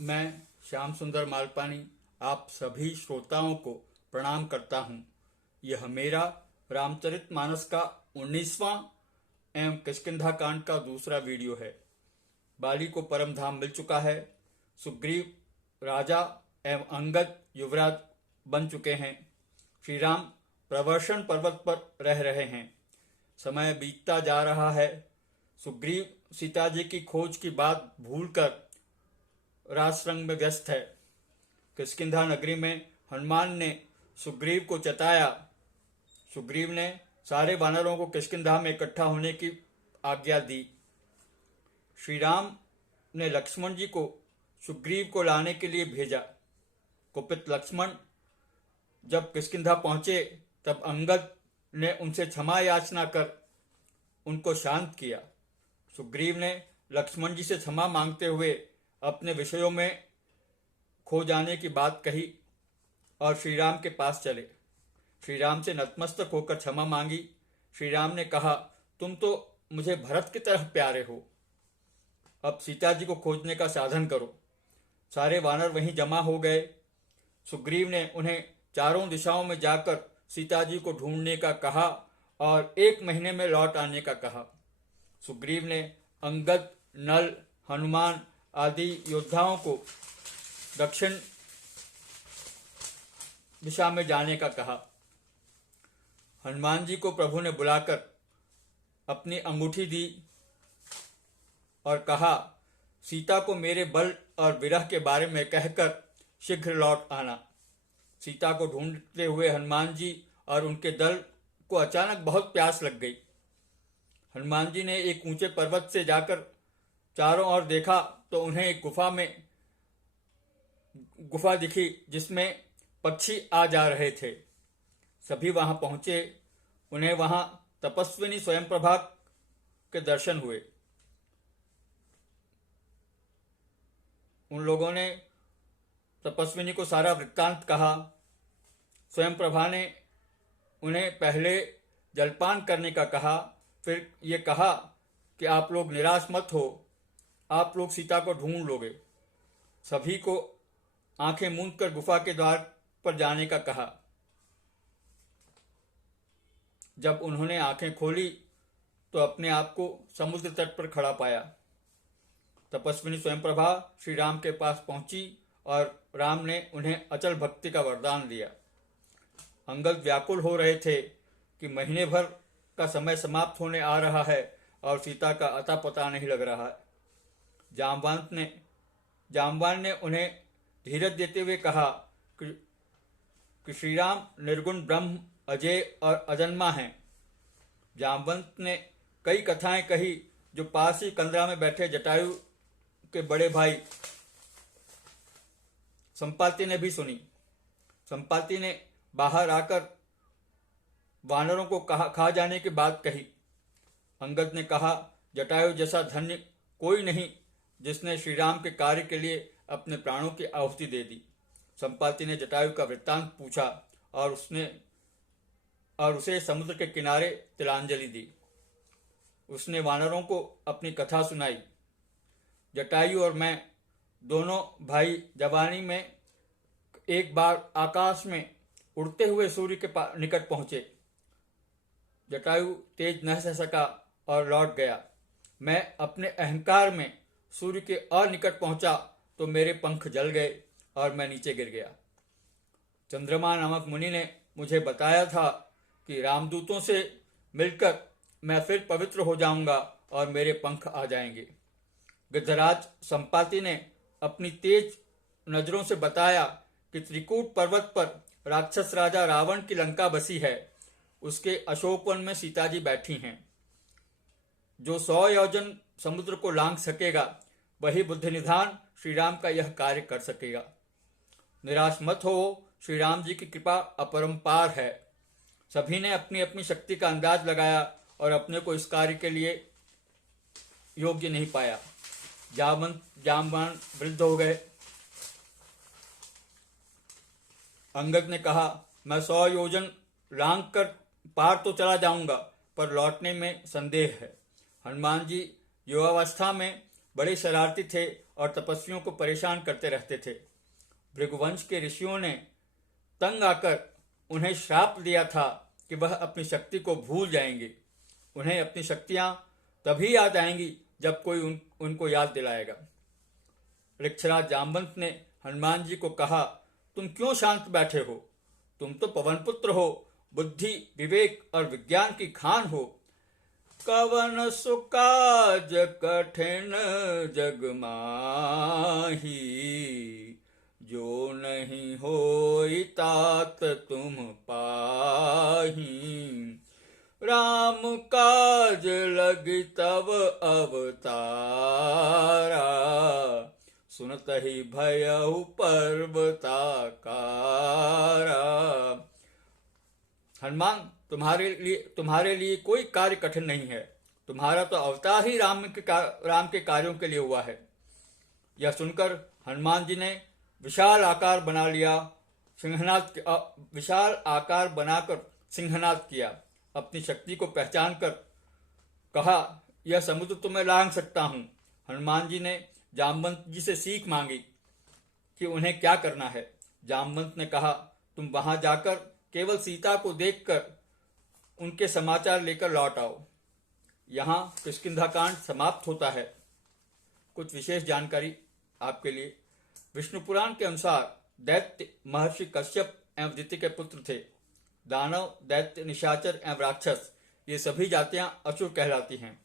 मैं श्याम सुंदर मालपानी आप सभी श्रोताओं को प्रणाम करता हूँ। यह मेरा रामचरितमानस का 19वां एवं किष्किंधा कांड का दूसरा वीडियो है। बाली को परम धाम मिल चुका है। सुग्रीव राजा एवं अंगद युवराज बन चुके हैं। श्री राम प्रवर्षण पर्वत पर रह रहे हैं। समय बीतता जा रहा है। सुग्रीव सीता जी की खोज की बात भूलकर रासरंग में व्यस्त है। किष्किंधा नगरी में हनुमान ने सुग्रीव को चताया। सुग्रीव ने सारे वानरों को किष्किंधा में इकट्ठा होने की आज्ञा दी। श्री राम ने लक्ष्मण जी को सुग्रीव को लाने के लिए भेजा। कुपित लक्ष्मण जब किष्किंधा पहुंचे तब अंगद ने उनसे क्षमा याचना कर उनको शांत किया। सुग्रीव ने लक्ष्मण जी से क्षमा मांगते हुए अपने विषयों में खो जाने की बात कही और श्री राम के पास चले। श्री राम से नतमस्तक होकर क्षमा मांगी। श्री राम ने कहा, तुम तो मुझे भरत की तरह प्यारे हो। अब सीता जी को खोजने का साधन करो। सारे वानर वहीं जमा हो गए। सुग्रीव ने उन्हें चारों दिशाओं में जाकर सीता जी को ढूंढने का कहा और 1 महीने में लौट आने का कहा। सुग्रीव ने अंगद, नल, हनुमान आदि योद्धाओं को दक्षिण दिशा में जाने का कहा। हनुमान जी को प्रभु ने बुलाकर अपनी अंगूठी दी और कहा, सीता को मेरे बल और विरह के बारे में कहकर शीघ्र लौट आना। सीता को ढूंढते हुए हनुमान जी और उनके दल को अचानक बहुत प्यास लग गई। हनुमान जी ने एक ऊंचे पर्वत से जाकर चारों ओर देखा तो उन्हें एक गुफा दिखी जिसमें पक्षी आ जा रहे थे। सभी वहां पहुंचे। उन्हें वहां तपस्विनी स्वयंप्रभा के दर्शन हुए। उन लोगों ने तपस्विनी को सारा वृत्तांत कहा। स्वयंप्रभा ने उन्हें पहले जलपान करने का कहा, फिर ये कहा कि आप लोग निराश मत हो, आप लोग सीता को ढूंढ लोगे। सभी को आंखें मूंद कर गुफा के द्वार पर जाने का कहा। जब उन्होंने आंखें खोली तो अपने आप को समुद्र तट पर खड़ा पाया। तपस्विनी स्वयंप्रभा श्री राम के पास पहुंची और राम ने उन्हें अचल भक्ति का वरदान दिया। अंगद व्याकुल हो रहे थे कि महीने भर का समय समाप्त होने आ रहा है और सीता का अता पता नहीं लग रहा है। जामवान ने उन्हें धीरज देते हुए कहा कि श्री राम निर्गुण ब्रह्म, अजय और अजन्मा हैं। जामवंत ने कई कथाएं कही जो पास ही कंदरा में बैठे जटायु के बड़े भाई संपाति ने भी सुनी। संपाति ने बाहर आकर वानरों को खा जाने की बात कही। अंगद ने कहा, जटायु जैसा धन्य कोई नहीं जिसने श्री राम के कार्य के लिए अपने प्राणों की आहुति दे दी। संपाति ने जटायु का वृत्तांत पूछा और उसे समुद्र के किनारे तिलांजलि दी। उसने वानरों को अपनी कथा सुनाई। जटायु और मैं दोनों भाई जवानी में एक बार आकाश में उड़ते हुए सूर्य के निकट पहुंचे। जटायु तेज न सह सका और लौट गया। मैं अपने अहंकार में सूर्य के और निकट पहुंचा तो मेरे पंख जल गए और मैं नीचे गिर गया। चंद्रमा नामक मुनि ने मुझे बताया था कि रामदूतों से मिलकर मैं फिर पवित्र हो जाऊंगा और मेरे पंख आ जाएंगे। गिद्धराज संपाति ने अपनी तेज नजरों से बताया कि त्रिकूट पर्वत पर राक्षस राजा रावण की लंका बसी है। उसके अशोक वन में सीता जी बैठी हैं। जो 100 योजन समुद्र को लांघ सकेगा वही बुद्धिनिधान श्री राम का यह कार्य कर सकेगा। निराश मत हो, श्री राम जी की कृपा अपरंपार है। सभी ने अपनी अपनी शक्ति का अंदाज लगाया और अपने को इस कार्य के लिए योग्य नहीं पाया। जामवान वृद्ध हो गए। अंगद ने कहा, मैं 100 योजन लांघ कर पार तो चला जाऊंगा पर लौटने में संदेह है। हनुमान जी युवावस्था में बड़े शरारती थे और तपस्वियों को परेशान करते रहते थे। भृगुवंश के ऋषियों ने तंग आकर उन्हें श्राप दिया था कि वह अपनी शक्ति को भूल जाएंगे। उन्हें अपनी शक्तियां तभी याद आएंगी जब कोई उनको याद दिलाएगा। वृक्षराज जामवंत ने हनुमान जी को कहा, तुम क्यों शांत बैठे हो? तुम तो पवन पुत्र हो, बुद्धि, विवेक और विज्ञान की खान हो। कवन सुकाज कठिन जग माही, जो नहीं होई तात तुम पाही। राम काज लगी तब अवतारा, सुनत ही भयउ पर्वताकारा। हनुमान, तुम्हारे लिए कोई कार्य कठिन नहीं है। तुम्हारा तो अवतार ही राम के कार्यों के लिए हुआ है। यह सुनकर हनुमान जी ने विशाल आकार बना लिया, विशाल आकार बनाकर सिंहनाद किया। अपनी शक्ति को पहचान कर कहा, यह समुद्र तो मैं लांघ सकता हूं। हनुमान जी ने जामवंत जी से सीख मांगी कि उन्हें क्या करना है। जामवंत ने कहा, तुम वहां जाकर केवल सीता को देखकर उनके समाचार लेकर लौट आओ। यहाँ किष्किंधा कांड समाप्त होता है। कुछ विशेष जानकारी आपके लिए। विष्णु पुराण के अनुसार दैत्य महर्षि कश्यप एवं दिति के पुत्र थे। दानव, दैत्य, निशाचर एवं राक्षस ये सभी जातियां असुर कहलाती हैं।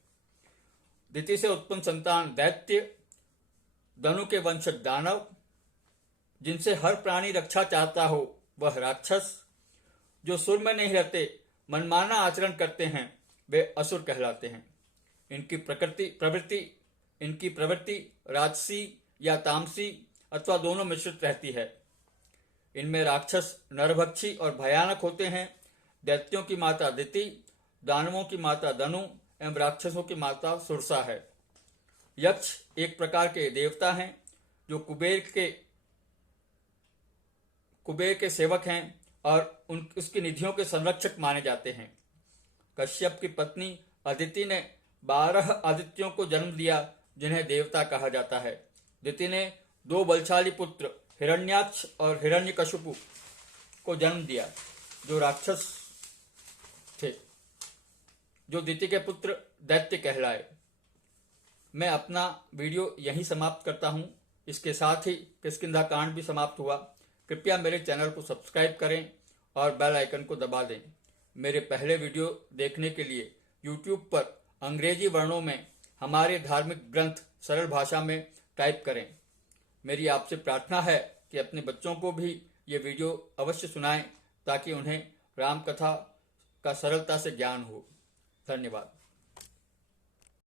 दिति से उत्पन्न संतान दैत्य, दनु के वंशज दानव, जिनसे हर प्राणी रक्षा चाहता हो वह राक्षस, जो सुर में नहीं रहते मनमाना आचरण करते हैं वे असुर कहलाते हैं। इनकी प्रवृत्ति राजसी या तामसी अथवा दोनों मिश्रित रहती है। इनमें राक्षस नरभक्षी और भयानक होते हैं। दैत्यों की माता दिति, दानवों की माता दनु एवं राक्षसों की माता सुरसा है। यक्ष एक प्रकार के देवता हैं जो कुबेर के सेवक हैं और उसकी निधियों के संरक्षक माने जाते हैं। कश्यप की पत्नी अदिति ने 12 आदित्यों को जन्म दिया जिन्हें देवता कहा जाता है। दिति ने 2 बलशाली पुत्र हिरण्याक्ष और हिरण्यकशिपु को जन्म दिया जो राक्षस थे, जो दिति के पुत्र दैत्य कहलाए। मैं अपना वीडियो यहीं समाप्त करता हूं। इसके साथ ही किष्किंधा कांड भी समाप्त हुआ। कृपया मेरे चैनल को सब्सक्राइब करें और बेल आइकन को दबा दें। मेरे पहले वीडियो देखने के लिए YouTube पर अंग्रेजी वर्णों में हमारे धार्मिक ग्रंथ सरल भाषा में टाइप करें। मेरी आपसे प्रार्थना है कि अपने बच्चों को भी ये वीडियो अवश्य सुनाएं ताकि उन्हें राम कथा का सरलता से ज्ञान हो। धन्यवाद।